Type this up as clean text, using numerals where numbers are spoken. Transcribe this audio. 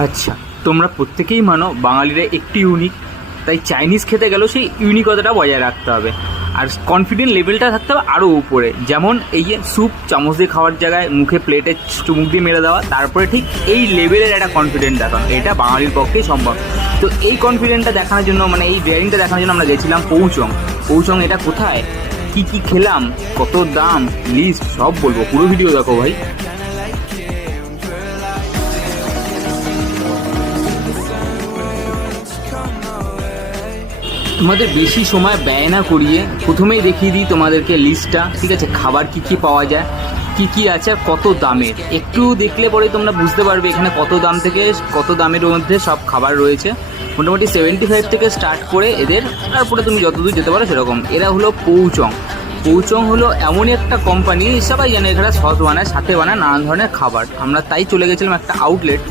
আচ্ছা, তোমরা প্রত্যেকেই মানো বাঙালিরা একটু ইউনিক, তাই চাইনিজ খেতে গেলেও সেই ইউনিকতাটা বজায় রাখতে হবে। আর কনফিডেন্ট লেভেলটা থাকতে হবে আরও উপরে। যেমন এই যে স্যুপ চামচ দিয়ে খাওয়ার জায়গায় মুখে প্লেটে চুমুক দিয়ে মেরে দেওয়া, তারপরে ঠিক এই লেভেলের একটা কনফিডেন্ট দেখানো, এটা বাঙালির পক্ষেই সম্ভব। তো এই কনফিডেন্টটা দেখানোর জন্য, মানে এই ডেয়ারিংটা দেখানোর জন্য আমরা গেছিলাম পৌচং। পৌচং এটা কোথায়, কি কি খেলাম, কত দাম, লিস্ট সব বলবো, পুরো ভিডিও দেখো ভাই। তোমাদের বেশি সময় ব্যয় না করিয়ে প্রথমেই দেখিয়ে দিই তোমাদেরকে লিস্টটা, ঠিক আছে? খাবার কি কি পাওয়া যায়, কি কি আছে, আর কত দামের। একটু দেখলে পরে তোমরা বুঝতে পারবে এখানে কত দাম থেকে কত দামের মধ্যে সব খাবার রয়েছে। মোটামুটি 75 থেকে স্টার্ট করে এদের, তারপরে তুমি যতদূর যেতে পারো সেরকম। এরা হলো পৌচং। পৌচং হলো এমনই একটা কোম্পানি, সবাই জানে এখানে সস বানায়, সাথে বানায় নানান ধরনের খাবার। আমরা তাই চলে গেছিলাম একটা আউটলেট,